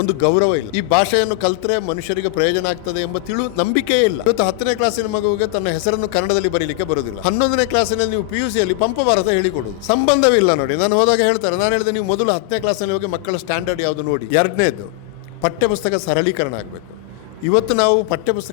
ಒಂದು ಗೌರವ ಇಲ್ಲ. ಈ ಭಾಷೆಯನ್ನು ಕಲ್ತ್ರೆ ಮನುಷ್ಯರಿಗೆ ಪ್ರಯೋಜನ ಆಗ್ತದೆ ಎಂಬ ನಂಬಿಕೆ ಇಲ್ಲ. ಇವತ್ತು 10ನೇ ಕ್ಲಾಸಿನ ಮಗುವಿಗೆ ತನ್ನ ಹೆಸರನ್ನು ಕನ್ನಡದಲ್ಲಿ ಬರೀಲಿಕ್ಕೆ ಬರುವುದಿಲ್ಲ. 11ನೇ ಕ್ಲಾಸಿನಲ್ಲಿ ನೀವು PUC ಯಲ್ಲಿ ಪಂಪ ಭಾರತ ಹೇಳಿಕೊಡುದು ಸಂಬಂಧವಿಲ್ಲ. ನೋಡಿ, ನಾನು ಹೋದಾಗ ಹೇಳ್ತಾರೆ, ನಾನು ಹೇಳಿದೆ ನೀವು ಮೊದಲು 10ನೇ ಕ್ಲಾಸಲ್ಲಿ ಹೋಗಿ ಮಕ್ಕಳ ಸ್ಟ್ಯಾಂಡರ್ಡ್ ಯಾವುದು ನೋಡಿ. ಎರಡನೇದು, ಪಠ್ಯಪುಸ್ತಕ ಸರಳೀಕರಣ ಆಗಬೇಕು. ಇವತ್ತು ನಾವು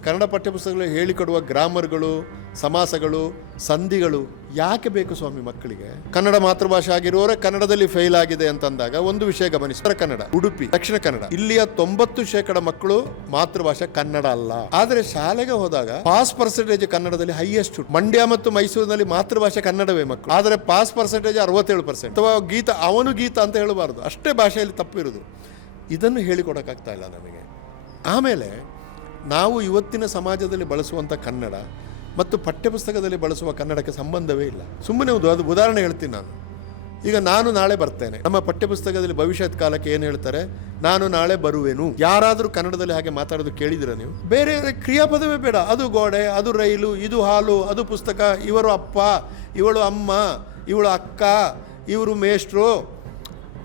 ಕನ್ನಡ ಪಠ್ಯಪುಸ್ತಕಗಳಲ್ಲಿ ಹೇಳಿಕೊಡುವ ಗ್ರಾಮರ್ಗಳು, ಸಮಾಸಗಳು, ಸಂಧಿಗಳು ಯಾಕೆ ಬೇಕು ಸ್ವಾಮಿ ಮಕ್ಕಳಿಗೆ? ಕನ್ನಡ ಮಾತೃಭಾಷೆ ಆಗಿರುವವರೇ ಕನ್ನಡದಲ್ಲಿ ಫೇಲ್ ಆಗಿದೆ ಅಂತಂದಾಗ ಒಂದು ವಿಷಯ ಗಮನಿಸಿ. ಕನ್ನಡ, ಉಡುಪಿ, ದಕ್ಷಿಣ ಕನ್ನಡ, ಇಲ್ಲಿಯ 90% ಮಕ್ಕಳು ಮಾತೃಭಾಷೆ ಕನ್ನಡ ಅಲ್ಲ. ಆದರೆ ಶಾಲೆಗೆ ಹೋದಾಗ ಪಾಸ್ ಪರ್ಸೆಂಟೇಜ್ ಕನ್ನಡದಲ್ಲಿ ಹೈಯೆಸ್ಟ್. ಮಂಡ್ಯ ಮತ್ತು ಮೈಸೂರಿನಲ್ಲಿ ಮಾತೃಭಾಷೆ ಕನ್ನಡವೇ ಮಕ್ಕಳು, ಆದರೆ ಪಾಸ್ ಪರ್ಸೆಂಟೇಜ್ 67%. ಅಥವಾ ಅವನು ಗೀತ ಅಂತ ಹೇಳಬಾರದು, ಅಷ್ಟೇ ಭಾಷೆಯಲ್ಲಿ ತಪ್ಪಿರುವುದು. ಇದನ್ನು ಹೇಳಿಕೊಡೋಕ್ಕಾಗ್ತಾ ಇಲ್ಲ ನಮಗೆ. ಆಮೇಲೆ ನಾವು ಇವತ್ತಿನ ಸಮಾಜದಲ್ಲಿ ಬಳಸುವಂಥ ಕನ್ನಡ ಮತ್ತು ಪಠ್ಯಪುಸ್ತಕದಲ್ಲಿ ಬಳಸುವ ಕನ್ನಡಕ್ಕೆ ಸಂಬಂಧವೇ ಇಲ್ಲ. ಸುಮ್ಮನೆ ಅದು ಉದಾಹರಣೆ ಹೇಳ್ತೀನಿ ನಾನು. ಈಗ ನಾನು ನಾಳೆ ಬರ್ತೇನೆ, ನಮ್ಮ ಪಠ್ಯಪುಸ್ತಕದಲ್ಲಿ ಭವಿಷ್ಯತ್ ಕಾಲಕ್ಕೆ ಏನು ಹೇಳ್ತಾರೆ, ನಾನು ನಾಳೆ ಬರುವೆನು. ಯಾರಾದರೂ ಕನ್ನಡದಲ್ಲಿ ಹಾಗೆ ಮಾತಾಡೋದು ಕೇಳಿದಿರ ನೀವು? ಬೇರೆ ಕ್ರಿಯಾಪದವೇ ಬೇಡ. ಅದು ಗೋಡೆ, ಅದು ರೈಲು, ಇದು ಹಾಲು, ಅದು ಪುಸ್ತಕ, ಇವರು ಅಪ್ಪ, ಇವಳು ಅಮ್ಮ, ಇವಳು ಅಕ್ಕ, ಇವರು ಮೇಷ್ಟ್ರು.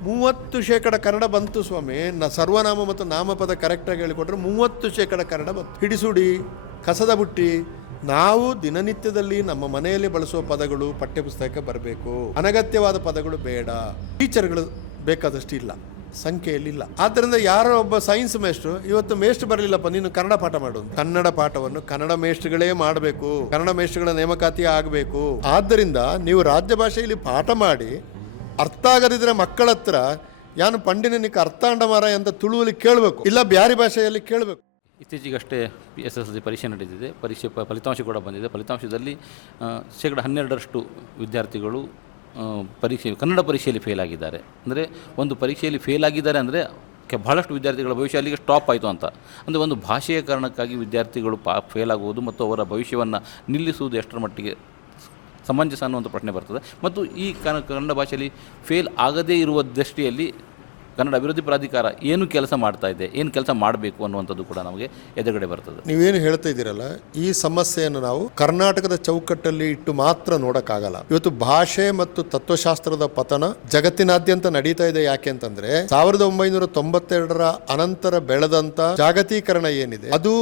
30% ಕನ್ನಡ ಬಂತು ಸ್ವಾಮಿ. ಸರ್ವನಾಮ ಮತ್ತು ನಾಮಪದ ಕರೆಕ್ಟಾಗಿ ಹೇಳಿಕೊಟ್ರೆ 30% ಕನ್ನಡ ಬಂತು. ಹಿಡಿಸುಡಿ, ಕಸದ ಬುಟ್ಟಿ. ನಾವು ದಿನನಿತ್ಯದಲ್ಲಿ ನಮ್ಮ ಮನೆಯಲ್ಲಿ ಬಳಸುವ ಪದಗಳು ಪಠ್ಯಪುಸ್ತಕಕ್ಕೆ ಬರಬೇಕು. ಅನಗತ್ಯವಾದ ಪದಗಳು ಬೇಡ. ಟೀಚರ್ಗಳು ಬೇಕಾದಷ್ಟು ಇಲ್ಲ, ಸಂಖ್ಯೆಯಲ್ಲಿ ಇಲ್ಲ. ಆದ್ದರಿಂದ ಯಾರೋ ಒಬ್ಬ ಸೈನ್ಸ್ ಮೇಷ್ಟ್ರು ಇವತ್ತು ಮೇಷ್ಟ್ರು ಬರಲಿಲ್ಲಪ್ಪ, ನೀನು ಕನ್ನಡ ಪಾಠ ಮಾಡು. ಕನ್ನಡ ಪಾಠವನ್ನು ಕನ್ನಡ ಮೇಷ್ಟ್ರುಗಳೇ ಮಾಡಬೇಕು. ಕನ್ನಡ ಮೇಷ್ಟ್ರುಗಳ ನೇಮಕಾತಿ ಆಗಬೇಕು. ಆದ್ದರಿಂದ ನೀವು ರಾಜ್ಯ ಭಾಷೆಯಲ್ಲಿ ಪಾಠ ಮಾಡಿ ಅರ್ಥ ಆಗದಿದ್ರೆ ಮಕ್ಕಳ ಹತ್ರ ಯಾನು ಪಂಡಿನನಿಗೆ ಅರ್ಥ ಅಂಡಮಾರ ಅಂತ ತುಳುವಲ್ಲಿ ಕೇಳಬೇಕು, ಇಲ್ಲ ಬ್ಯಾರಿ ಭಾಷೆಯಲ್ಲಿ ಕೇಳಬೇಕು. ಇತ್ತೀಚೆಗಷ್ಟೇ SSLC ಪರೀಕ್ಷೆ ನಡೆದಿದೆ. ಫಲಿತಾಂಶ ಕೂಡ ಬಂದಿದೆ. ಫಲಿತಾಂಶದಲ್ಲಿ 12% ವಿದ್ಯಾರ್ಥಿಗಳು ಕನ್ನಡ ಪರೀಕ್ಷೆಯಲ್ಲಿ ಫೇಲ್ ಆಗಿದ್ದಾರೆ. ಅಂದರೆ ಒಂದು ಪರೀಕ್ಷೆಯಲ್ಲಿ ಫೇಲ್ ಆಗಿದ್ದಾರೆ ಅಂದರೆ ಬಹಳಷ್ಟು ವಿದ್ಯಾರ್ಥಿಗಳ ಭವಿಷ್ಯ ಅಲ್ಲಿಗೆ ಸ್ಟಾಪ್ ಆಯಿತು ಅಂತ. ಅಂದರೆ ಒಂದು ಭಾಷೆಯ ಕಾರಣಕ್ಕಾಗಿ ವಿದ್ಯಾರ್ಥಿಗಳು ಫೇಲ್ ಆಗುವುದು ಮತ್ತು ಅವರ ಭವಿಷ್ಯವನ್ನು ನಿಲ್ಲಿಸುವುದು ಎಷ್ಟರ ಮಟ್ಟಿಗೆ ಸಮಂಜಸ ಅನ್ನುವಂಥ ಪ್ರಶ್ನೆ ಬರ್ತದೆ. ಮತ್ತು ಈ ಕನ್ನಡ ಭಾಷೆಯಲ್ಲಿ ಫೇಲ್ ಆಗದೇ ಇರುವ ದೃಷ್ಟಿಯಲ್ಲಿ ಕನ್ನಡ ಅಭಿವೃದ್ಧಿ ಪ್ರಾಧಿಕಾರ ಏನು ಕೆಲಸ ಮಾಡ್ತಾ ಇದೆ, ಏನು ಕೆಲಸ ಮಾಡಬೇಕು ಅನ್ನುವಂಥದ್ದು ಕೂಡ ನಮಗೆ ಎದುರುಗಡೆ ಬರ್ತದೆ. ನೀವೇನು ಹೇಳ್ತಾ ಇದ್ದೀರಲ್ಲ, ಈ ಸಮಸ್ಯೆಯನ್ನು ನಾವು ಕರ್ನಾಟಕದ ಚೌಕಟ್ಟಲ್ಲಿ ಇಟ್ಟು ಮಾತ್ರ ನೋಡೋಕ್ಕಾಗಲ್ಲ. ಇವತ್ತು ಭಾಷೆ ಮತ್ತು ತತ್ವಶಾಸ್ತ್ರದ ಪತನ ಜಗತ್ತಿನಾದ್ಯಂತ ನಡೀತಾ ಇದೆ. ಯಾಕೆ ಅಂತಂದ್ರೆ 1992ರ ಅನಂತರ ಬೆಳೆದಂತ ಜಾಗತೀಕರಣ ಏನಿದೆ ಅದು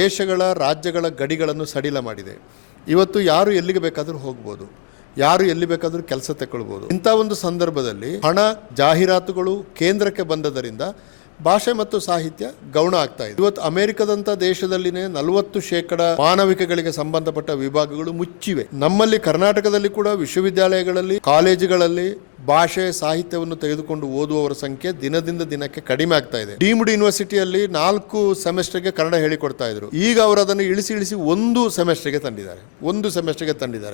ದೇಶಗಳ, ರಾಜ್ಯಗಳ ಗಡಿಗಳನ್ನು ಸಡಿಲ ಮಾಡಿದೆ. ಇವತ್ತು ಯಾರು ಎಲ್ಲಿಗೆ ಬೇಕಾದರೂ ಹೋಗ್ಬೋದು, ಯಾರು ಎಲ್ಲಿ ಬೇಕಾದರೂ ಕೆಲಸ ತಗೊಳ್ಬೋದು. ಇಂಥ ಒಂದು ಸಂದರ್ಭದಲ್ಲಿ ಹಣ, ಜಾಹೀರಾತುಗಳು ಕೇಂದ್ರಕ್ಕೆ ಬಂದದರಿಂದ ಭಾಷೆ ಮತ್ತು ಸಾಹಿತ್ಯ ಗೌಣ ಆಗ್ತಾ ಇದೆ. ಇವತ್ತು ಅಮೆರಿಕದಂಥ ದೇಶದಲ್ಲಿನೇ 40% ಮಾನವಿಕಗಳಿಗೆ ಸಂಬಂಧಪಟ್ಟ ವಿಭಾಗಗಳು ಮುಚ್ಚಿವೆ. ನಮ್ಮಲ್ಲಿ ಕರ್ನಾಟಕದಲ್ಲಿ ಕೂಡ ವಿಶ್ವವಿದ್ಯಾಲಯಗಳಲ್ಲಿ, ಕಾಲೇಜುಗಳಲ್ಲಿ ಭಾಷೆ, ಸಾಹಿತ್ಯವನ್ನು ತೆಗೆದುಕೊಂಡು ಓದುವವರ ಸಂಖ್ಯೆ ದಿನದಿಂದ ದಿನಕ್ಕೆ ಕಡಿಮೆ ಆಗ್ತಾ ಇದೆ. ಡೀಮ್ಡ್ ಯೂನಿವರ್ಸಿಟಿಯಲ್ಲಿ 4 ಸೆಮೆಸ್ಟರ್ಗೆ ಕನ್ನಡ ಹೇಳಿಕೊಡ್ತಾ ಇದ್ರು. ಈಗ ಅವರು ಅದನ್ನು ಇಳಿಸಿ 1 ಸೆಮೆಸ್ಟರ್ಗೆ ತಂದಿದ್ದಾರೆ.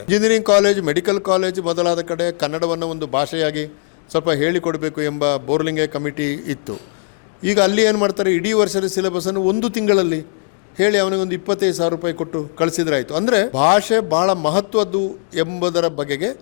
ಇಂಜಿನಿಯರಿಂಗ್ ಕಾಲೇಜ್, ಮೆಡಿಕಲ್ ಕಾಲೇಜ್ ಮೊದಲಾದ ಕಡೆ ಕನ್ನಡವನ್ನು ಒಂದು ಭಾಷೆಯಾಗಿ ಸ್ವಲ್ಪ ಹೇಳಿಕೊಡಬೇಕು ಎಂಬ ಬೋರ್ಲಿಂಗೆ ಕಮಿಟಿ ಇತ್ತು. ಈಗ ಅಲ್ಲಿ ಏನು ಮಾಡ್ತಾರೆ, ಇಡೀ ವರ್ಷದ ಸಿಲೆಬಸನ್ನು 1 ತಿಂಗಳಲ್ಲಿ ಹೇಳಿ ಅವನಿಗೊಂದು 25,000 ರೂಪಾಯಿ ಕೊಟ್ಟು ಕಳಿಸಿದ್ರಾಯಿತು. ಅಂದರೆ ಭಾಷೆ ಬಹಳ ಮಹತ್ವದ್ದು ಎಂಬುದರ ಬಗೆಗೆ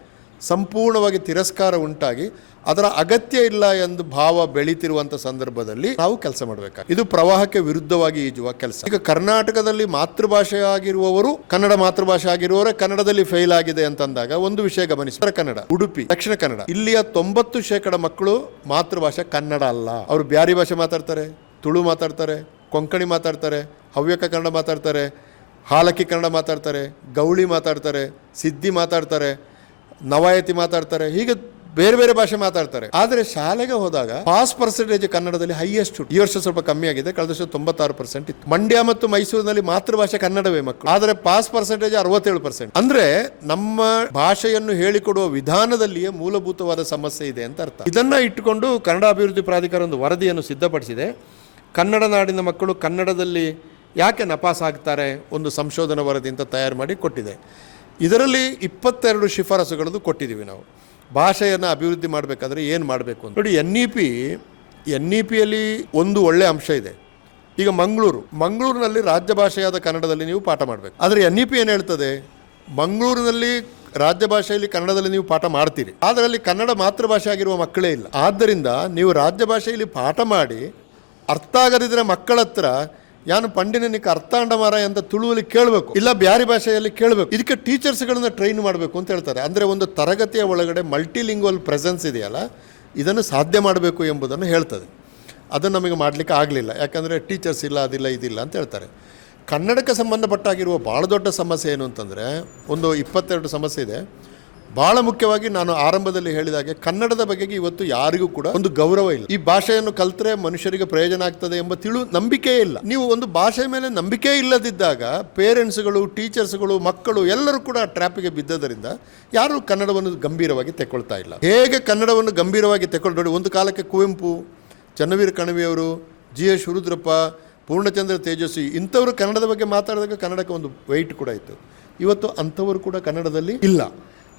ಸಂಪೂರ್ಣವಾಗಿ ತಿರಸ್ಕಾರ ಉಂಟಾಗಿ ಅದರ ಅಗತ್ಯ ಇಲ್ಲ ಎಂದು ಭಾವ ಬೆಳೀತಿರುವಂಥ ಸಂದರ್ಭದಲ್ಲಿ ನಾವು ಕೆಲಸ ಮಾಡಬೇಕು. ಇದು ಪ್ರವಾಹಕ್ಕೆ ವಿರುದ್ಧವಾಗಿ ಈಜುವ ಕೆಲಸ. ಈಗ ಕರ್ನಾಟಕದಲ್ಲಿ ಮಾತೃಭಾಷೆ ಆಗಿರುವವರು, ಕನ್ನಡ ಮಾತೃಭಾಷೆ ಆಗಿರುವವರೇ ಕನ್ನಡದಲ್ಲಿ ಫೇಲ್ ಆಗಿದೆ ಅಂತಂದಾಗ ಒಂದು ವಿಷಯ ಗಮನಿಸಿ. ಕನ್ನಡ, ಉಡುಪಿ, ದಕ್ಷಿಣ ಕನ್ನಡ, ಇಲ್ಲಿಯ 90% ಮಕ್ಕಳು ಮಾತೃಭಾಷೆ ಕನ್ನಡ ಅಲ್ಲ. ಅವರು ಬ್ಯಾರಿ ಭಾಷೆ ಮಾತಾಡ್ತಾರೆ, ತುಳು ಮಾತಾಡ್ತಾರೆ, ಕೊಂಕಣಿ ಮಾತಾಡ್ತಾರೆ, ಹವ್ಯಕ ಕನ್ನಡ ಮಾತಾಡ್ತಾರೆ, ಹಾಲಕ್ಕಿ ಕನ್ನಡ ಮಾತಾಡ್ತಾರೆ, ಗೌಳಿ ಮಾತಾಡ್ತಾರೆ, ಸಿದ್ಧಿ ಮಾತಾಡ್ತಾರೆ, ನವಾಯತಿ ಮಾತಾಡ್ತಾರೆ, ಹೀಗೆ ಬೇರೆ ಬೇರೆ ಭಾಷೆ ಮಾತಾಡ್ತಾರೆ. ಆದರೆ ಶಾಲೆಗೆ ಹೋದಾಗ ಪಾಸ್ ಪರ್ಸೆಂಟೇಜ್ ಕನ್ನಡದಲ್ಲಿ ಹೈಯೆಸ್ಟ್. ಈ ವರ್ಷ ಸ್ವಲ್ಪ ಕಮ್ಮಿ ಆಗಿದೆ, ಕಳೆದ ವರ್ಷ 96% ಇತ್ತು. ಮಂಡ್ಯ ಮತ್ತು ಮೈಸೂರಿನಲ್ಲಿ ಮಾತೃಭಾಷೆ ಕನ್ನಡವೇ ಮಕ್ಕಳು, ಆದರೆ ಪಾಸ್ ಪರ್ಸೆಂಟೇಜ್ 67%. ಅಂದ್ರೆ ನಮ್ಮ ಭಾಷೆಯನ್ನು ಹೇಳಿಕೊಡುವ ವಿಧಾನದಲ್ಲಿಯೇ ಮೂಲಭೂತವಾದ ಸಮಸ್ಯೆ ಇದೆ ಅಂತ ಅರ್ಥ. ಇದನ್ನ ಇಟ್ಟುಕೊಂಡು ಕನ್ನಡ ಅಭಿವೃದ್ಧಿ ಪ್ರಾಧಿಕಾರ ಒಂದು ವರದಿಯನ್ನು ಸಿದ್ಧಪಡಿಸಿದೆ. ಕನ್ನಡ ನಾಡಿನ ಮಕ್ಕಳು ಕನ್ನಡದಲ್ಲಿ ಯಾಕೆ ನಪಾಸ್ ಆಗ್ತಾರೆ, ಒಂದು ಸಂಶೋಧನಾ ವರದಿ ಅಂತ ತಯಾರು ಮಾಡಿ ಕೊಟ್ಟಿದೆ. ಇದರಲ್ಲಿ 22 ಶಿಫಾರಸುಗಳನ್ನು ಕೊಟ್ಟಿದ್ದೀವಿ ನಾವು. ಭಾಷೆಯನ್ನು ಅಭಿವೃದ್ಧಿ ಮಾಡಬೇಕಾದ್ರೆ ಏನು ಮಾಡಬೇಕು ಅಂತ ನೋಡಿ. NEPಯಲ್ಲಿ ಒಂದು ಒಳ್ಳೆಯ ಅಂಶ ಇದೆ. ಈಗ ಮಂಗಳೂರಿನಲ್ಲಿ ರಾಜ್ಯ ಭಾಷೆಯಾದ ಕನ್ನಡದಲ್ಲಿ ನೀವು ಪಾಠ ಮಾಡಬೇಕು. ಆದರೆ NEP ಏನು ಹೇಳ್ತದೆ, ಮಂಗಳೂರಿನಲ್ಲಿ ರಾಜ್ಯ ಭಾಷೆಯಲ್ಲಿ ಕನ್ನಡದಲ್ಲಿ ನೀವು ಪಾಠ ಮಾಡ್ತೀರಿ, ಆದರೆ ಅಲ್ಲಿ ಕನ್ನಡ ಮಾತೃಭಾಷೆ ಆಗಿರುವ ಮಕ್ಕಳೇ ಇಲ್ಲ. ಆದ್ದರಿಂದ ನೀವು ರಾಜ್ಯ ಭಾಷೆಯಲ್ಲಿ ಪಾಠ ಮಾಡಿ ಅರ್ಥ ಆಗದಿದ್ರೆ ಮಕ್ಕಳ ಹತ್ರ ಯಾನು ಪಂಡಿನನಿಗೆ ಅರ್ಥ ಅಂಡಮಾರ ಅಂತ ತುಳುವಲ್ಲಿ ಕೇಳಬೇಕು, ಇಲ್ಲ ಬ್ಯಾರಿ ಭಾಷೆಯಲ್ಲಿ ಕೇಳಬೇಕು. ಇದಕ್ಕೆ ಟೀಚರ್ಸ್ಗಳನ್ನ ಟ್ರೈನ್ ಮಾಡಬೇಕು ಅಂತ ಹೇಳ್ತಾರೆ. ಅಂದರೆ ಒಂದು ತರಗತಿಯ ಒಳಗಡೆ ಮಲ್ಟಿಲಿಂಗ್ವಲ್ ಪ್ರೆಸೆನ್ಸ್ ಇದೆಯಲ್ಲ, ಇದನ್ನು ಸಾಧ್ಯ ಮಾಡಬೇಕು ಎಂಬುದನ್ನು ಹೇಳ್ತದೆ. ಅದನ್ನು ನಮಗೆ ಮಾಡಲಿಕ್ಕೆ ಆಗಲಿಲ್ಲ, ಯಾಕಂದರೆ ಟೀಚರ್ಸ್ ಇಲ್ಲ, ಅದಿಲ್ಲ, ಇದಿಲ್ಲ ಅಂತ ಹೇಳ್ತಾರೆ. ಕನ್ನಡಕ್ಕೆ ಸಂಬಂಧಪಟ್ಟಾಗಿರುವ ಭಾಳ ದೊಡ್ಡ ಸಮಸ್ಯೆ ಏನು ಅಂತಂದರೆ, ಒಂದು 22 ಸಮಸ್ಯೆ ಇದೆ. ಭಾಳ ಮುಖ್ಯವಾಗಿ ನಾನು ಆರಂಭದಲ್ಲಿ ಹೇಳಿದಾಗೆ ಕನ್ನಡದ ಬಗೆಗೆ ಇವತ್ತು ಯಾರಿಗೂ ಕೂಡ ಒಂದು ಗೌರವ ಇಲ್ಲ. ಈ ಭಾಷೆಯನ್ನು ಕಲ್ತ್ರೆ ಮನುಷ್ಯರಿಗೆ ಪ್ರಯೋಜನ ಆಗ್ತದೆ ಎಂಬ ನಂಬಿಕೆಯೇ ಇಲ್ಲ. ನೀವು ಒಂದು ಭಾಷೆ ಮೇಲೆ ನಂಬಿಕೆ ಇಲ್ಲದಿದ್ದಾಗ ಪೇರೆಂಟ್ಸ್ಗಳು, ಟೀಚರ್ಸ್ಗಳು, ಮಕ್ಕಳು ಎಲ್ಲರೂ ಕೂಡ ಟ್ರ್ಯಾಪಿಗೆ ಬಿದ್ದದರಿಂದ ಯಾರೂ ಕನ್ನಡವನ್ನು ಗಂಭೀರವಾಗಿ ತೆಕ್ಕೊಳ್ತಾ ಇಲ್ಲ. ಹೇಗೆ ಕನ್ನಡವನ್ನು ಗಂಭೀರವಾಗಿ ತೆಕ್ಕೊಂಡು, ಒಂದು ಕಾಲಕ್ಕೆ ಕುವೆಂಪು, ಚನ್ನವೀರ ಕಣವಿಯವರು, GH ರುದ್ರಪ್ಪ, ಪೂರ್ಣಚಂದ್ರ ತೇಜಸ್ವಿ ಇಂಥವರು ಕನ್ನಡದ ಬಗ್ಗೆ ಮಾತಾಡಿದಾಗ ಕನ್ನಡಕ್ಕೆ ಒಂದು ವೆಯ್ಟ್ ಕೂಡ ಇತ್ತು. ಇವತ್ತು ಅಂಥವರು ಕೂಡ ಕನ್ನಡದಲ್ಲಿ ಇಲ್ಲ.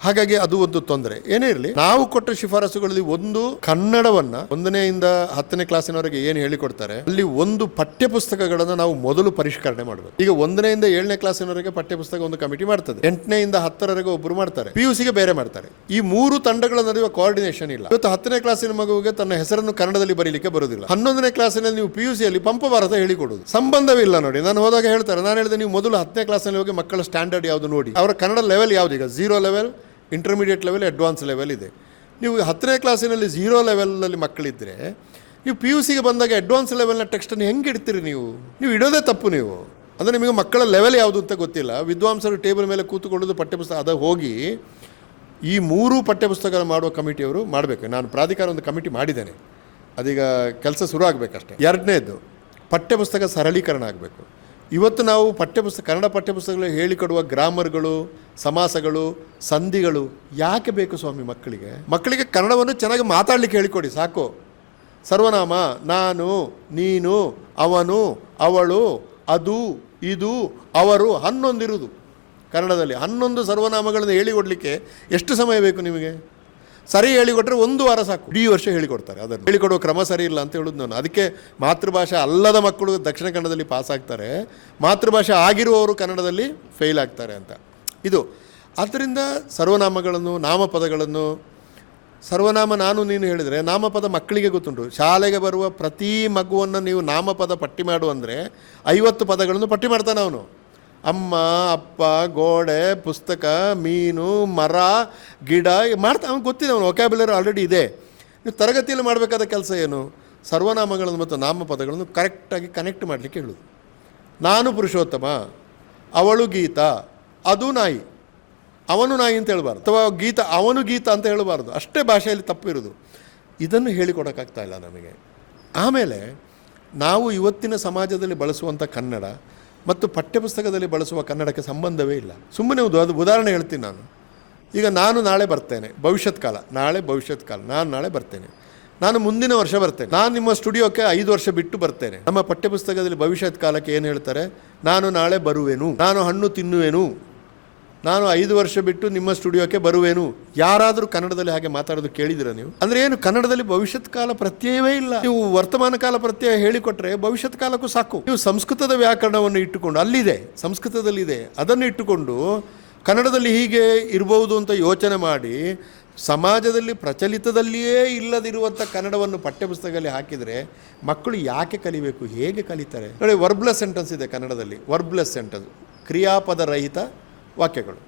ಹಾಗಾಗಿ ಅದು ಒಂದು ತೊಂದರೆ. ಏನೇ ಇರಲಿ, ನಾವು ಕೊಟ್ಟ ಶಿಫಾರಸುಗಳಲ್ಲಿ ಒಂದು, ಕನ್ನಡವನ್ನು 1ನೇಯಿಂದ 10ನೇ ಕ್ಲಾಸಿನವರೆಗೆ ಏನು ಹೇಳಿಕೊಡ್ತಾರೆ ಅಲ್ಲಿ ಒಂದು ಪಠ್ಯ ಪುಸ್ತಕಗಳನ್ನು ನಾವು ಮೊದಲು ಪರಿಷ್ಕರಣೆ ಮಾಡಬೇಕು. ಈಗ 1ನೇಯಿಂದ 7ನೇ ಕ್ಲಾಸಿನವರೆಗೆ ಪಠ್ಯ ಪುಸ್ತಕ ಒಂದು ಕಮಿಟಿ ಮಾಡ್ತದೆ, 8ನೇಯಿಂದ 10ರವರೆಗೆ ಒಬ್ಬರು ಮಾಡ್ತಾರೆ, PUCಗೆ ಬೇರೆ ಮಾಡ್ತಾರೆ. ಈ 3 ತಂಡಗಳ ನಡುವೆ ಕೋಆರ್ಡಿನೇಷನ್ ಇಲ್ಲ. ಇವತ್ತು 10ನೇ ಕ್ಲಾಸಿನ ಮಗುವಿಗೆ ತನ್ನ ಹೆಸರನ್ನು ಕನ್ನಡದಲ್ಲಿ ಬರೀಲಿಕ್ಕೆ ಬರುವುದಿಲ್ಲ. 11ನೇ ಕ್ಲಾಸಿನಲ್ಲಿ ನೀವು PUCಯಲ್ಲಿ ಪಂಪ ಭಾರತ ಹೇಳಿಕೊಡುವುದು ಸಂಬಂಧವಿಲ್ಲ. ನೋಡಿ, ನಾನು ಹೋದಾಗ ಹೇಳ್ತಾರೆ, ನಾನು ಹೇಳಿದೆ ನೀವು ಮೊದಲು 10ನೇ ಕ್ಲಾಸಿನಲ್ಲಿ ಹೋಗಿ ಮಕ್ಕಳ ಸ್ಟ್ಯಾಂಡರ್ಡ್ ಯಾವುದು ನೋಡಿ, ಅವರ ಕನ್ನಡ ಲೆವೆಲ್ ಯಾವುದು. ಈಗ 0 level, intermediate level, advance level ಇದೆ. ನೀವು 10ನೇ ಕ್ಲಾಸಿನಲ್ಲಿ 0 ಲೆವೆಲಲ್ಲಿ ಮಕ್ಕಳಿದ್ದರೆ ನೀವು PUCಗೆ ಬಂದಾಗ ಅಡ್ವಾನ್ಸ್ ಲೆವೆಲ್ನ ಟೆಕ್ಸ್ಟನ್ನು ಹೆಂಗೆ ಇಡ್ತೀರಿ? ನೀವು ಇಡೋದೇ ತಪ್ಪು. ನೀವು ಅಂದರೆ ನಿಮಗೆ ಮಕ್ಕಳ ಲೆವೆಲ್ ಯಾವುದು ಅಂತ ಗೊತ್ತಿಲ್ಲ. ವಿದ್ವಾಂಸರು ಟೇಬಲ್ ಮೇಲೆ ಕೂತ್ಕೊಳ್ಳೋದು ಪಠ್ಯಪುಸ್ತಕ ಅದು ಹೋಗಿ ಈ 3 ಪಠ್ಯಪುಸ್ತಕ ಮಾಡುವ ಕಮಿಟಿಯವರು ಮಾಡಬೇಕು. ನಾನು ಪ್ರಾಧಿಕಾರ ಒಂದು ಕಮಿಟಿ ಮಾಡಿದ್ದೇನೆ, ಅದೀಗ ಕೆಲಸ ಶುರು ಆಗಬೇಕಷ್ಟೇ. 2ನೇದು ಪಠ್ಯಪುಸ್ತಕ ಸರಳೀಕರಣ ಆಗಬೇಕು. ಇವತ್ತು ನಾವು ಕನ್ನಡ ಪಠ್ಯಪುಸ್ತಕಗಳಲ್ಲಿ ಹೇಳಿಕೊಡುವ ಗ್ರಾಮರ್ಗಳು, ಸಮಾಸಗಳು, ಸಂಧಿಗಳು ಯಾಕೆ ಬೇಕು ಸ್ವಾಮಿ? ಮಕ್ಕಳಿಗೆ ಕನ್ನಡವನ್ನು ಚೆನ್ನಾಗಿ ಮಾತಾಡಲಿಕ್ಕೆ ಹೇಳಿಕೊಡಿ ಸಾಕು. ಸರ್ವನಾಮ, ನಾನು, ನೀನು, ಅವನು, ಅವಳು, ಅದು, ಇದು, ಅವರು 11 ಇರುವುದು ಕನ್ನಡದಲ್ಲಿ. 11 ಸರ್ವನಾಮಗಳನ್ನು ಹೇಳಿಕೊಡ್ಲಿಕ್ಕೆ ಎಷ್ಟು ಸಮಯ ಬೇಕು ನಿಮಗೆ? ಸರಿ ಹೇಳಿಕೊಟ್ರೆ 1 ವಾರ ಸಾಕು, ಇಡೀ ವರ್ಷ ಹೇಳಿಕೊಡ್ತಾರೆ. ಅದನ್ನು ಹೇಳಿಕೊಡುವ ಕ್ರಮ ಸರಿ ಇಲ್ಲ ಅಂತ ಹೇಳೋದು ನಾನು. ಅದಕ್ಕೆ ಮಾತೃಭಾಷೆ ಅಲ್ಲದ ಮಕ್ಕಳು ದಕ್ಷಿಣ ಕನ್ನಡದಲ್ಲಿ ಪಾಸ್ ಆಗ್ತಾರೆ, ಮಾತೃಭಾಷೆ ಆಗಿರುವವರು ಕನ್ನಡದಲ್ಲಿ ಫೇಲ್ ಆಗ್ತಾರೆ ಅಂತ ಇದು. ಆದ್ದರಿಂದ ಸರ್ವನಾಮಗಳನ್ನು, ನಾಮಪದಗಳನ್ನು, ಸರ್ವನಾಮ ನಾನು ನೀನು ಹೇಳಿದರೆ ನಾಮಪದ ಮಕ್ಕಳಿಗೆ ಗೊತ್ತುಂಟು. ಶಾಲೆಗೆ ಬರುವ ಪ್ರತಿ ಮಗುವನ್ನು ನೀವು ನಾಮಪದ ಪಟ್ಟಿ ಮಾಡು ಅಂದರೆ 50 ಪದಗಳನ್ನು ಪಟ್ಟಿ ಮಾಡ್ತಾನೆ ಅವನು. ಅಮ್ಮ, ಅಪ್ಪ, ಗೋಡೆ, ಪುಸ್ತಕ, ಮೀನು, ಮರ, ಗಿಡ ಅವ್ನಿಗೆ ಗೊತ್ತಿದೆ, ಅವನು ವೊಕ್ಯಾಬ್ಯುಲರಿ ಆಲ್ರೆಡಿ ಇದೆ. ನೀವು ತರಗತಿಯಲ್ಲಿ ಮಾಡಬೇಕಾದ ಕೆಲಸ ಏನು? ಸರ್ವನಾಮಗಳನ್ನು ಮತ್ತು ನಾಮಪದಗಳನ್ನು ಕರೆಕ್ಟಾಗಿ ಕನೆಕ್ಟ್ ಮಾಡಲಿಕ್ಕೆ ಹೇಳೋದು. ನಾನು ಪುರುಷೋತ್ತಮ, ಅವಳು ಗೀತ, ಅದು ನಾಯಿ, ಅವನು ನಾಯಿ ಅಂತ ಹೇಳಬಾರ್ದು, ಅಥವಾ ಗೀತ ಅವನು ಗೀತ ಅಂತ ಹೇಳಬಾರ್ದು. ಅಷ್ಟೇ ಭಾಷೆಯಲ್ಲಿ ತಪ್ಪಿರೋದು. ಇದನ್ನು ಹೇಳಿಕೊಡೋಕ್ಕಾಗ್ತಾ ಇಲ್ಲ ನಮಗೆ. ಆಮೇಲೆ ನಾವು ಇವತ್ತಿನ ಸಮಾಜದಲ್ಲಿ ಬಳಸುವಂಥ ಕನ್ನಡ ಮತ್ತು ಪಠ್ಯಪುಸ್ತಕದಲ್ಲಿ ಬಳಸುವ ಕನ್ನಡಕ್ಕೆ ಸಂಬಂಧವೇ ಇಲ್ಲ. ಸುಮ್ಮನೆ ಅದು ಉದಾಹರಣೆ ಹೇಳ್ತೀನಿ ನಾನು. ಈಗ ನಾನು ನಾಳೆ ಬರ್ತೇನೆ, ಭವಿಷ್ಯತ್ ಕಾಲ, ನಾನು ನಾಳೆ ಬರ್ತೇನೆ, ನಾನು ಮುಂದಿನ ವರ್ಷ ಬರ್ತೇನೆ, ನಾನು ನಿಮ್ಮ ಸ್ಟುಡಿಯೋಕ್ಕೆ 5 ವರ್ಷ ಬಿಟ್ಟು ಬರ್ತೇನೆ. ನಮ್ಮ ಪಠ್ಯಪುಸ್ತಕದಲ್ಲಿ ಭವಿಷ್ಯತ್ ಕಾಲಕ್ಕೆ ಏನು ಹೇಳ್ತಾರೆ? ನಾನು ನಾಳೆ ಬರುವೆನು, ನಾನು ಹಣ್ಣು ತಿನ್ನುವೆನು, ನಾನು 5 ವರ್ಷ ಬಿಟ್ಟು ನಿಮ್ಮ ಸ್ಟುಡಿಯೋಕ್ಕೆ ಬರುವೆನು. ಯಾರಾದರೂ ಕನ್ನಡದಲ್ಲಿ ಹಾಗೆ ಮಾತಾಡೋದು ಕೇಳಿದಿರ ನೀವು? ಅಂದರೆ ಏನು, ಕನ್ನಡದಲ್ಲಿ ಭವಿಷ್ಯತ್ ಕಾಲ ಪ್ರತ್ಯಯವೇ ಇಲ್ಲ. ನೀವು ವರ್ತಮಾನ ಕಾಲ ಪ್ರತ್ಯಯ ಹೇಳಿಕೊಟ್ರೆ ಭವಿಷ್ಯತ್ ಕಾಲಕ್ಕೂ ಸಾಕು. ನೀವು ಸಂಸ್ಕೃತದ ವ್ಯಾಕರಣವನ್ನು ಇಟ್ಟುಕೊಂಡು, ಅಲ್ಲಿದೆ, ಸಂಸ್ಕೃತದಲ್ಲಿದೆ, ಅದನ್ನು ಇಟ್ಟುಕೊಂಡು ಕನ್ನಡದಲ್ಲಿ ಹೀಗೆ ಇರಬಹುದು ಅಂತ ಯೋಚನೆ ಮಾಡಿ ಸಮಾಜದಲ್ಲಿ ಪ್ರಚಲಿತದಲ್ಲಿಯೇ ಇಲ್ಲದಿರುವಂಥ ಕನ್ನಡವನ್ನು ಪಠ್ಯಪುಸ್ತಕದಲ್ಲಿ ಹಾಕಿದರೆ ಮಕ್ಕಳು ಯಾಕೆ ಕಲಿಬೇಕು? ಹೇಗೆ ಕಲಿತಾರೆ? ನೋಡಿ, ವರ್ಬ್ಲೆಸ್ ಸೆಂಟೆನ್ಸ್ ಇದೆ ಕನ್ನಡದಲ್ಲಿ. ವರ್ಬ್ಲೆಸ್ ಸೆಂಟೆನ್ಸ್, ಕ್ರಿಯಾಪದ ರಹಿತ ವಾಕ್ಯಗಳು.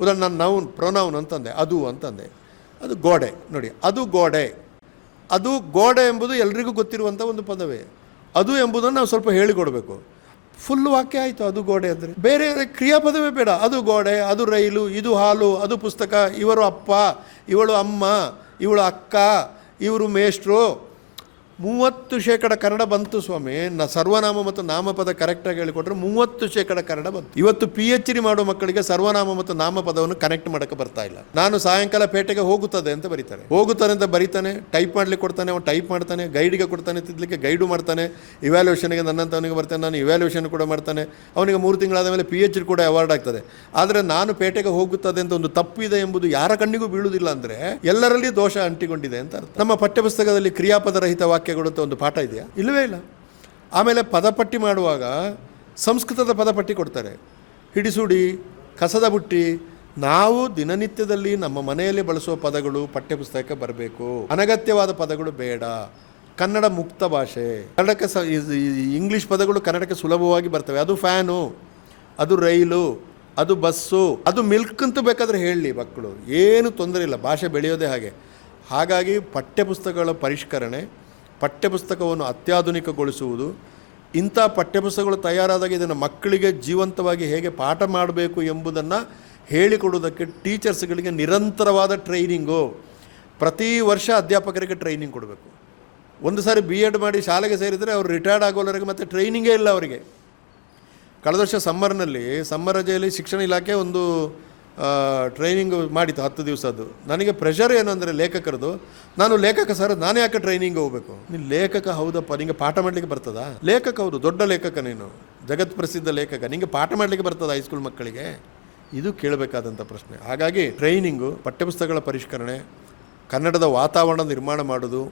ಉದಾಹರಣೆ, ನಾನು ನೌನ್, ಪ್ರೊನೌನ್ ಅಂತಂದೆ, ಅದು ಅಂತಂದೆ, ಅದು ಗೋಡೆ. ನೋಡಿ, ಅದು ಗೋಡೆ ಎಂಬುದು ಎಲ್ರಿಗೂ ಗೊತ್ತಿರುವಂಥ ಒಂದು ಪದವೇ. ಅದು ಎಂಬುದನ್ನು ನಾವು ಸ್ವಲ್ಪ ಹೇಳಿಕೊಡ್ಬೇಕು. ಫುಲ್ ವಾಕ್ಯ ಆಯಿತು, ಅದು ಗೋಡೆ ಅಂದರೆ. ಬೇರೆ ಕ್ರಿಯಾಪದವೇ ಬೇಡ. ಅದು ಗೋಡೆ, ಅದು ರೈಲು, ಇದು ಹಾಲು, ಅದು ಪುಸ್ತಕ, ಇವರು ಅಪ್ಪ, ಇವಳು ಅಮ್ಮ, ಇವಳು ಅಕ್ಕ, ಇವರು ಮೇಷ್ಟ್ರು. 30% ಕನ್ನಡ ಬಂತು ಸ್ವಾಮಿ. ಸರ್ವನಾಮ ಮತ್ತು ನಾಮಪದ ಕರೆಕ್ಟಾಗಿ ಹೇಳಿಕೊಟ್ರೆ 30% ಕನ್ನಡ ಬಂತು. ಇವತ್ತು PhD ಮಾಡುವ ಮಕ್ಕಳಿಗೆ ಸರ್ವನಾಮ ಮತ್ತು ನಾಮಪದವನ್ನು ಕನೆಕ್ಟ್ ಮಾಡೋಕ್ಕೆ ಬರ್ತಾ ಇಲ್ಲ. ನಾನು ಸಾಯಂಕಾಲ ಪೇಟೆಗೆ ಹೋಗುತ್ತದೆ ಅಂತ ಬರೀತಾರೆ, ಹೋಗುತ್ತಾರೆ ಅಂತ ಬರೀತಾನೆ, ಟೈಪ್ ಮಾಡ್ಲಿಕ್ಕೆ ಕೊಡ್ತಾನೆ, ಅವನು ಟೈಪ್ ಮಾಡ್ತಾನೆ, ಗೈಡಿಗೆ ಕೊಡ್ತಾನೆ, ತಿದ್ದಲಿಕ್ಕೆ ಗೈಡು ಮಾಡ್ತಾನೆ, ಇವ್ಯಾಲ್ಯೂಷನ್ಗೆ ನನ್ನಂತವನಿಗೆ ಬರ್ತಾನೆ, ನಾನು ಇವ್ಯಾಲ್ಯೂಷನ್ ಕೂಡ ಮಾಡ್ತಾನೆ. ಅವನಿಗೆ 3 ತಿಂಗಳಾದ ಮೇಲೆ PhD ಕೂಡ ಅವಾರ್ಡ್ ಆಗ್ತದೆ. ಆದರೆ ನಾನು ಪೇಟೆಗೆ ಹೋಗುತ್ತದೆ ಅಂತ ಒಂದು ತಪ್ಪಿದೆ ಎಂಬುದು ಯಾರ ಕಣ್ಣಿಗೂ ಬೀಳುವುದಿಲ್ಲ. ಅಂದರೆ ಎಲ್ಲರಲ್ಲಿ ದೋಷ ಅಂಟಿಕೊಂಡಿದೆ ಅಂತ ಅರ್ಥ. ನಮ್ಮ ಪಠ್ಯಪುಸ್ತಕದಲ್ಲಿ ಕ್ರಿಯಾಪದ ರಹಿತ ವಾಕ್ಯಗಳು ಅಂತ ಒಂದು ಪಾಠ ಇದೆಯಾ? ಇಲ್ಲವೇ ಇಲ್ಲ. ಆಮೇಲೆ ಪದಪಟ್ಟಿ ಮಾಡುವಾಗ ಸಂಸ್ಕೃತದ ಪದಪಟ್ಟಿ ಕೊಡ್ತಾರೆ, ಹಿಡಿಸುಡಿ, ಕಸದ ಬುಟ್ಟಿ. ನಾವು ದಿನನಿತ್ಯದಲ್ಲಿ ನಮ್ಮ ಮನೆಯಲ್ಲಿ ಬಳಸುವ ಪದಗಳು ಪಠ್ಯಪುಸ್ತಕಕ್ಕೆ ಬರಬೇಕು. ಅನಗತ್ಯವಾದ ಪದಗಳು ಬೇಡ. ಕನ್ನಡ ಮುಕ್ತ ಭಾಷೆ. ಕನ್ನಡಕ್ಕೆ ಇಂಗ್ಲೀಷ್ ಪದಗಳು ಕನ್ನಡಕ್ಕೆ ಸುಲಭವಾಗಿ ಬರ್ತವೆ. ಅದು ಫ್ಯಾನು, ಅದು ರೈಲು, ಅದು ಬಸ್ಸು, ಅದು ಮಿಲ್ಕ್ ಅಂತ ಬೇಕಾದರೆ ಹೇಳಲಿ ಮಕ್ಕಳು, ಏನು ತೊಂದರೆ ಇಲ್ಲ. ಭಾಷೆ ಬೆಳೆಯೋದೇ ಹಾಗೆ. ಹಾಗಾಗಿ ಪಠ್ಯಪುಸ್ತಕಗಳ ಪರಿಷ್ಕರಣೆ ಪಠ್ಯಪುಸ್ತಕವನ್ನು ಅತ್ಯಾಧುನಿಕಗೊಳಿಸುವುದು, ಇಂಥ ಪಠ್ಯಪುಸ್ತಕಗಳು ತಯಾರಾದಾಗ ಇದನ್ನು ಮಕ್ಕಳಿಗೆ ಜೀವಂತವಾಗಿ ಹೇಗೆ ಪಾಠ ಮಾಡಬೇಕು ಎಂಬುದನ್ನು ಹೇಳಿಕೊಡುವುದಕ್ಕೆ ಟೀಚರ್ಸ್ಗಳಿಗೆ ನಿರಂತರವಾದ ಟ್ರೈನಿಂಗು. ಪ್ರತಿ ವರ್ಷ ಅಧ್ಯಾಪಕರಿಗೆ ಟ್ರೈನಿಂಗ್ ಕೊಡಬೇಕು. ಒಂದು ಸಾರಿ BEd ಮಾಡಿ ಶಾಲೆಗೆ ಸೇರಿದರೆ ಅವರು ರಿಟೈರ್ಡ್ ಆಗೋವರೆಗೆ ಮತ್ತೆ ಟ್ರೈನಿಂಗೇ ಇಲ್ಲ ಅವರಿಗೆ. ಕಳೆದ ವರ್ಷ ಸಮ್ಮರ್ ರಜೆಯಲ್ಲಿ ಶಿಕ್ಷಣ ಇಲಾಖೆ ಒಂದು ಟ್ರೈನಿಂಗ್ ಮಾಡಿತ್ತು 10 ದಿವಸದ್ದು. ನನಗೆ ಪ್ರೆಷರ್ ಏನು ಅಂದರೆ ಲೇಖಕರದು, ನಾನು ಲೇಖಕ ಸರ್, ನಾನು ಯಾಕೆ ಟ್ರೈನಿಂಗ್ ಹೋಗಬೇಕು? ನೀನು ಲೇಖಕ ಹೌದಪ್ಪ, ನಿಮಗೆ ಪಾಠ ಮಾಡಲಿಕ್ಕೆ ಬರ್ತದಾ? ಲೇಖಕ ಹೌದು, ದೊಡ್ಡ ಲೇಖಕ, ನೀನು ಜಗತ್ ಪ್ರಸಿದ್ಧ ಲೇಖಕ, ನಿಮಗೆ ಪಾಠ ಮಾಡಲಿಕ್ಕೆ ಬರ್ತದ ಹೈಸ್ಕೂಲ್ ಮಕ್ಕಳಿಗೆ? ಇದು ಕೇಳಬೇಕಾದಂಥ ಪ್ರಶ್ನೆ. ಹಾಗಾಗಿ ಟ್ರೈನಿಂಗು, ಪಠ್ಯಪುಸ್ತಕಗಳ ಪರಿಷ್ಕರಣೆ, ಕನ್ನಡದ ವಾತಾವರಣ ನಿರ್ಮಾಣ ಮಾಡೋದು,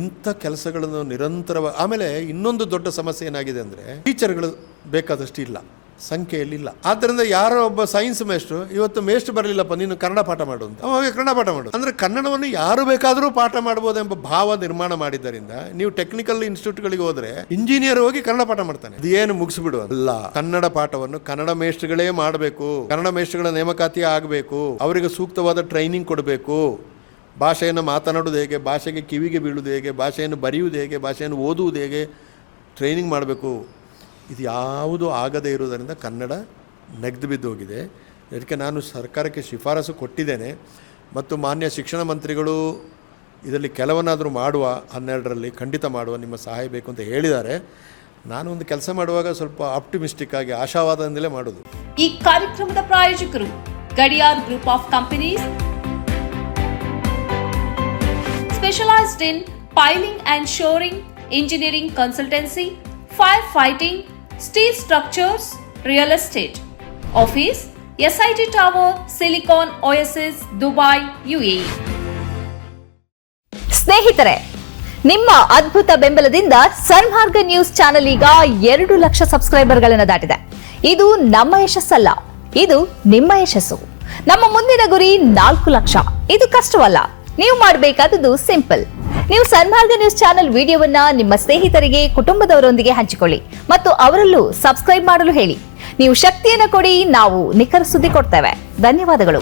ಇಂಥ ಕೆಲಸಗಳನ್ನು ನಿರಂತರವಾಗಿ. ಆಮೇಲೆ ಇನ್ನೊಂದು ದೊಡ್ಡ ಸಮಸ್ಯೆ ಏನಾಗಿದೆ ಅಂದರೆ ಟೀಚರ್ಗಳು ಬೇಕಾದಷ್ಟು ಇಲ್ಲ, ಸಂಖ್ಯೆಯಲ್ಲಿ ಇಲ್ಲ. ಆದ್ದರಿಂದ ಯಾರೋ ಒಬ್ಬ ಸೈನ್ಸ್ ಮೇಸ್ಟ್ರು ಇವತ್ತು ಮೇಸ್ಟ್ ಬರಲಿಲ್ಲಪ್ಪ, ನೀನು ಕನ್ನಡ ಪಾಠ ಮಾಡು ಅಂತ, ಅವಾಗ ಕನ್ನಡ ಪಾಠ ಮಾಡು ಅಂದರೆ ಕನ್ನಡವನ್ನು ಯಾರು ಬೇಕಾದರೂ ಪಾಠ ಮಾಡ್ಬೋದೆಂಬ ಭಾವ ನಿರ್ಮಾಣ ಮಾಡಿದ್ದರಿಂದ ನೀವು ಟೆಕ್ನಿಕಲ್ ಇನ್ಸ್ಟಿಟ್ಯೂಟ್ಗಳಿಗೆ ಹೋದರೆ ಇಂಜಿನಿಯರ್ ಹೋಗಿ ಕನ್ನಡ ಪಾಠ ಮಾಡ್ತಾನೆ. ಇದೇನು ಮುಗಿಸ್ಬಿಡು ಅಲ್ಲ, ಕನ್ನಡ ಪಾಠವನ್ನು ಕನ್ನಡ ಮೇಸ್ಟ್ರುಗಳೇ ಮಾಡಬೇಕು. ಕನ್ನಡ ಮೇಸ್ಟ್ರುಗಳ ನೇಮಕಾತಿ ಆಗಬೇಕು, ಅವರಿಗೆ ಸೂಕ್ತವಾದ ಟ್ರೈನಿಂಗ್ ಕೊಡಬೇಕು. ಭಾಷೆಯನ್ನು ಮಾತನಾಡೋದು ಹೇಗೆ, ಭಾಷೆಗೆ ಕಿವಿಗೆ ಬೀಳುವುದು ಹೇಗೆ, ಭಾಷೆಯನ್ನು ಬರೆಯುವುದು ಹೇಗೆ, ಭಾಷೆಯನ್ನು ಓದುವುದು ಹೇಗೆ ಟ್ರೈನಿಂಗ್ ಮಾಡಬೇಕು. ಇದು ಯಾವುದೂ ಆಗದೇ ಇರುವುದರಿಂದ ಕನ್ನಡ ನೆಗೆದು ಬಿದ್ದು ಹೋಗಿದೆ. ಇದಕ್ಕೆ ನಾನು ಸರ್ಕಾರಕ್ಕೆ ಶಿಫಾರಸು ಕೊಟ್ಟಿದ್ದೇನೆ ಮತ್ತು ಮಾನ್ಯ ಶಿಕ್ಷಣ ಮಂತ್ರಿಗಳು ಇದರಲ್ಲಿ ಕೆಲವನ್ನಾದರೂ ಮಾಡುವ, 12ರಲ್ಲಿ ಖಂಡಿತ ಮಾಡುವ, ನಿಮ್ಮ ಸಹಾಯ ಬೇಕು ಅಂತ ಹೇಳಿದ್ದಾರೆ. ನಾನು ಒಂದು ಕೆಲಸ ಮಾಡುವಾಗ ಸ್ವಲ್ಪ ಆಪ್ಟಿಮಿಸ್ಟಿಕ್ ಆಗಿ ಆಶಾವಾದದಿಂದಲೇ ಮಾಡೋದು. ಈ ಕಾರ್ಯಕ್ರಮದ ಪ್ರಾಯೋಜಕರು Gadiyar group of companies, specialized in piling and shoring, engineering consultancy, firefighting, steel structures, real estate. Office, SIT Tower, Silicon Oasis, Dubai, UAE. ಸ್ನೇಹಿತರೆ, ನಿಮ್ಮ ಅದ್ಭುತ ಬೆಂಬಲದಿಂದ ಸನ್ಮಾರ್ಗ ನ್ಯೂಸ್ ಚಾನೆಲ್ ಈಗ 2 ಲಕ್ಷ ಸಬ್ಸ್ಕ್ರೈಬರ್ಗಳನ್ನು ದಾಟಿದೆ. ಇದು ನಮ್ಮ ಯಶಸ್ಸಲ್ಲ, ಇದು ನಿಮ್ಮ ಯಶಸ್ಸು. ನಮ್ಮ ಮುಂದಿನ ಗುರಿ 4 ಲಕ್ಷ. ಇದು ಕಷ್ಟವಲ್ಲ. ನೀವು ಮಾಡಬೇಕಾದದ್ದು ಸಿಂಪಲ್. ನೀವು ಸನ್ಮಾರ್ಗ ನ್ಯೂಸ್ ಚಾನೆಲ್ ವಿಡಿಯೋವನ್ನ ನಿಮ್ಮ ಸ್ನೇಹಿತರಿಗೆ, ಕುಟುಂಬದವರೊಂದಿಗೆ ಹಂಚಿಕೊಳ್ಳಿ ಮತ್ತು ಅವರಲ್ಲೂ ಸಬ್ಸ್ಕ್ರೈಬ್ ಮಾಡಲು ಹೇಳಿ. ನೀವು ಶಕ್ತಿಯನ್ನು ಕೊಡಿ, ನಾವು ನಿಖರ ಸುದ್ದಿ ಕೊಡ್ತೇವೆ. ಧನ್ಯವಾದಗಳು.